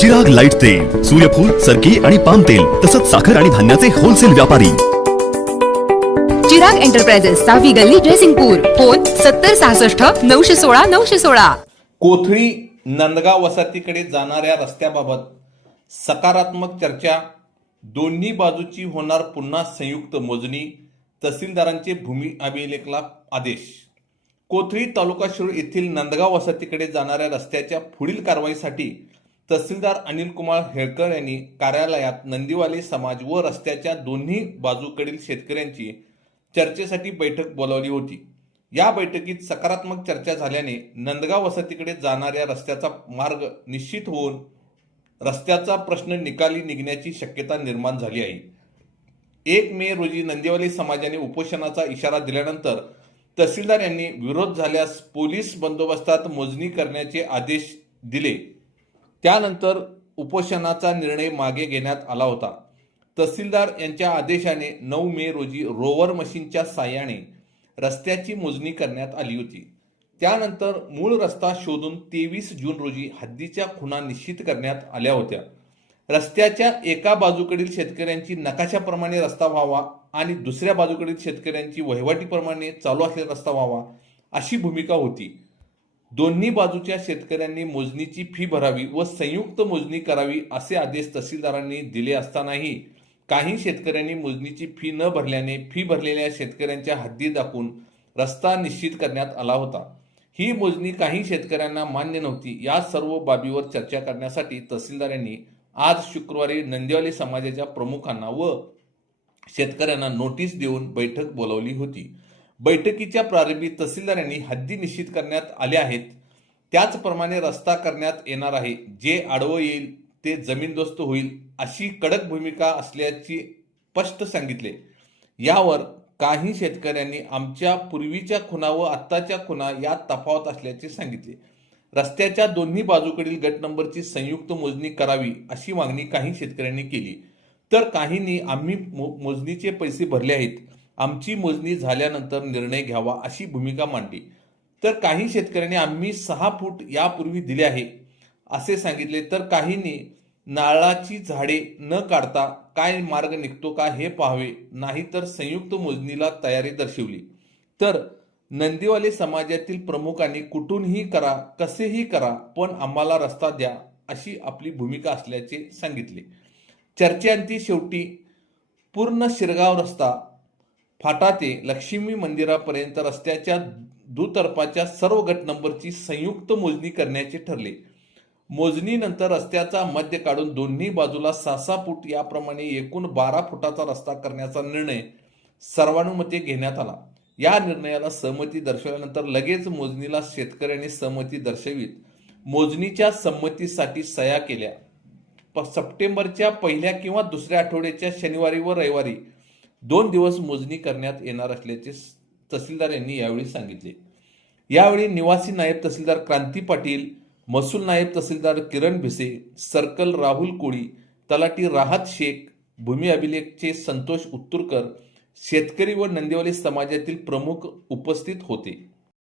Chirag light तेल सूर्यफूल सरकी आणि पाम तेल तसंच साखर आणि धान्याचे होलसेल व्यापारी. चिराग एंटरप्राइजेस सहावी गल्ली जयसिंगपूर. फोन सत्तर सहासष्ट नऊशे सोळा नऊशे सोळा. कोथळी नंदगाव वसाहतीकडे जाणाऱ्या रस्त्याबाबत सकारात्मक चर्चा. दोन्ही बाजूची होणार पुन्हा संयुक्त मोजणी. तहसीलदारांचे भूमी अभिलेखला आदेश. कोथळी तालुका शिरूर येथील नंदगाव वसतीकडे जाणाऱ्या रस्त्याच्या पुढील कारवाईसाठी तहसीलदार अनिल कुमार हेळकर यांनी कार्यालयात नंदीवाले समाज व रस्त्याच्या दोन्ही बाजूकडील शेतकऱ्यांची चर्चेसाठी बैठक बोलावली होती. या बैठकीत सकारात्मक चर्चा झाल्याने नंदगाव वसतीकडे जाणाऱ्या रस्त्याचा मार्ग निश्चित होऊन रस्त्याचा प्रश्न निकाली निघण्याची शक्यता निर्माण झाली आहे. एक मे रोजी नंदीवाली समाजाने उपोषणाचा इशारा दिल्यानंतर तहसीलदार यांनी विरोध झाल्यास पोलीस बंदोबस्तात मोजणी करण्याचे आदेश दिले. त्यानंतर उपोषणाचा निर्णय मागे घेण्यात आला होता. तहसीलदार यांच्या आदेशाने नऊ मे रोजी रोवर मशीनच्या साह्याने रस्त्याची मोजणी करण्यात आली होती. त्यानंतर मूळ रस्ता शोधून तेवीस जून रोजी हद्दीच्या खुणा निश्चित करण्यात आल्या होत्या. रस्त्याच्या एका बाजूकडील शेतकऱ्यांची नकाशाप्रमाणे रस्ता व्हावा आणि दुसऱ्या बाजूकडील शेतकऱ्यांची वहिवाटीप्रमाणे चालू असलेला रस्ता व्हावा अशी भूमिका होती. दोन्ही बाजूच्या शेतकऱ्यांनी मोजणीची फी भरावी व संयुक्त मोजणी करावी असे आदेश तहसीलदारांनी दिले असतानाही काही शेतकऱ्यांनी मोजणीची फी न भरल्याने फी भरलेल्या शेतकऱ्यांच्या हद्दी दाखवून रस्ता निश्चित करण्यात आला होता. ही मोजणी काही शेतकऱ्यांना मान्य नव्हती. या सर्व बाबीवर चर्चा करण्यासाठी तहसीलदारांनी आज शुक्रवारी नंदिवाली समाजाच्या प्रमुखांना व शेतकऱ्यांना नोटीस देऊन बैठक बोलावली होती. बैठकीच्या प्रारंभी तहसीलदार यांनी हद्दी निश्चित करण्यात आल्या आहेत. त्याचप्रमाणे रस्ता करण्यात येणार आहे. जे आडवं येईल ते जमीनदोस्त होईल अशी कडक भूमिका असल्याची स्पष्ट सांगितले. यावर काही शेतकऱ्यांनी आमच्या पूर्वीच्या खुणा व आत्ताच्या खुणा यात तफावत असल्याचे सांगितले. रस्त्याच्या दोन्ही बाजूकडील गट नंबरची संयुक्त मोजणी करावी अशी मागणी काही शेतकऱ्यांनी केली. तर काहींनी आम्ही मो- मोजणीचे पैसे भरले आहेत. आमची मोजणी झाल्यानंतर निर्णय घ्यावा अशी भूमिका मांडली. तर काही शेतकऱ्यांनी आम्ही सहा फूट यापूर्वी दिले आहे असे सांगितले. तर काहींनी नारळाची झाडे न काढता काय मार्ग निघतो का हे पाहावे नाही तर संयुक्त मोजणीला तयारी दर्शवली. तर नंदीवाले समाजातील प्रमुखांनी कुठूनही करा कसेही करा पण आम्हाला रस्ता द्या अशी आपली भूमिका असल्याचे सांगितले. चर्चेअंती शेवटी पूर्ण शिरगाव रस्ता फाटा ते लक्ष्मी मंदिरापर्यंत रस्त्याच्या दुतर्फाच्या सर्व गट नंबरची संयुक्त मोजणी करण्याचे ठरले. मोजणीनंतर रस्त्याचा मध्य काढून दोन्ही बाजूला सहा सहा फूट याप्रमाणे एकूण बारा फुटाचा रस्ता करण्याचा निर्णय सर्वानुमते घेण्यात आला. या निर्णयाला सहमती दर्शवल्यानंतर लगेच मोजणीला शेतकऱ्यांनी सहमती दर्शवीत मोजणीच्या संमतीसाठी सह्या केल्या. प- सप्टेंबरच्या पहिल्या किंवा दुसऱ्या आठवड्याच्या शनिवारी व रविवारी दोन दिवस मोजणी करण्यात येणार असल्याचे तहसीलदार यांनी यावेळी सांगितले. यावेळी निवासी नायब तहसीलदार क्रांती पाटील महसूल नायब तहसीलदार किरण भिसे सर्कल राहुल कोळी तलाटी राहत शेख भूमी अभिलेखचे संतोष उत्तुरकर शेतकरी व नंदिवली समाजातील प्रमुख उपस्थित होते.